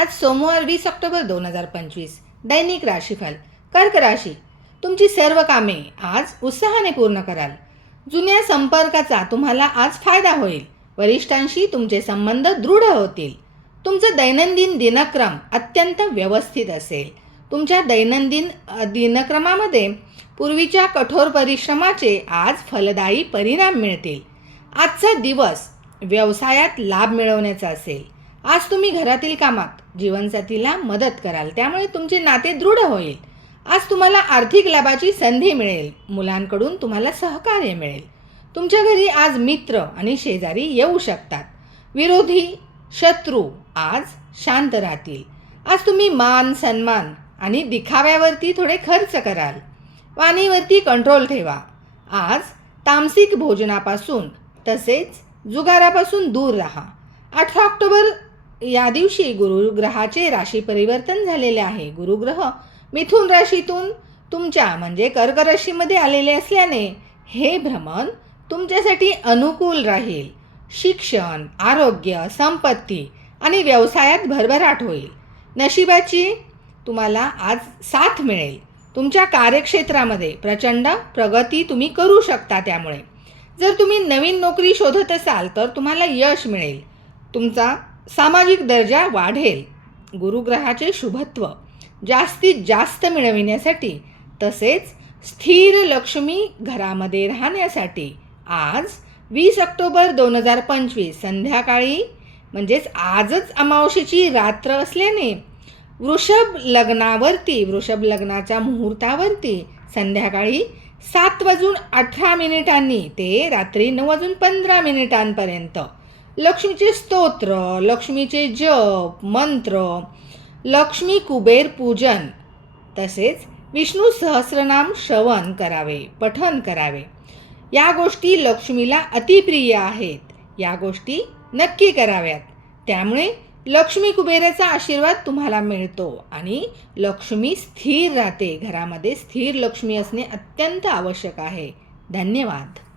आज सोमवार 20 ऑक्टोबर 2025. दैनिक राशीफल. कर्क राशी. तुमची सर्व कामे आज उत्साहाने पूर्ण कराल. जुन्या संपर्काचा तुम्हाला आज फायदा होईल. वरिष्ठांशी तुमचे संबंध दृढ होतील. तुमचं दैनंदिन दिनक्रम अत्यंत व्यवस्थित असेल. तुमच्या दैनंदिन दिनक्रमामध्ये पूर्वीच्या कठोर परिश्रमाचे आज फलदायी परिणाम मिळतील. आजचा दिवस व्यवसायात लाभ मिळवण्याचा असेल. आज तुम्ही घरातील कामात जीवनसाथीला मदत कराल, त्यामुळे तुमचे नाते दृढ होईल. आज तुम्हाला आर्थिक लाभाची संधी मिळेल. मुलांकडून तुम्हाला सहकार्य मिळेल. तुमच्या घरी आज मित्र आणि शेजारी येऊ शकतात. विरोधी शत्रू आज शांत राहतील. आज तुम्ही मान सन्मान आणि दिखाव्यावरती थोडे खर्च कराल. वाणीवरती कंट्रोल ठेवा. आज तामसिक भोजनापासून तसेच जुगारापासून दूर राहा. 18 ऑक्टोबर या दिवशी गुरुग्रहाचे राशी परिवर्तन झालेले आहे. गुरुग्रह मिथुन राशीतून तुमच्या म्हणजे कर्क राशीमध्ये आलेले असल्याने हे भ्रमण तुमच्यासाठी अनुकूल राहील. शिक्षण, आरोग्य, संपत्ती आणि व्यवसायात भरभराट होईल. नशिबाची तुम्हाला आज साथ मिळेल. तुमच्या कार्यक्षेत्रामध्ये प्रचंड प्रगती तुम्ही करू शकता. त्यामुळे जर तुम्ही नवीन नोकरी शोधत असाल तर तुम्हाला यश मिळेल. तुमचा सामाजिक दर्जा वाढेल. गुरुग्रहाचे शुभत्व जास्तीत जास्त मिळविण्यासाठी तसेच स्थिर लक्ष्मी घरामध्ये राहण्यासाठी आज 20 ऑक्टोबर 2025 संध्याकाळी म्हणजेच आजच अमावस्येची रात्र असल्याने वृषभ लग्नाच्या मुहूर्तावरती संध्याकाळी 7:18 ते रात्री 9:15 लक्ष्मीचे स्तोत्र, लक्ष्मीचे जप, मंत्र, लक्ष्मी कुबेर पूजन तसेच विष्णू सहस्रनाम श्रवण करावे, पठण करावे. या गोष्टी लक्ष्मीला अतिप्रिय आहेत. या गोष्टी नक्की कराव्यात. त्यामुळे लक्ष्मी कुबेराचा आशीर्वाद तुम्हाला मिळतो आणि लक्ष्मी स्थिर राहते. घरामध्ये स्थिर लक्ष्मी असणे अत्यंत आवश्यक आहे. धन्यवाद.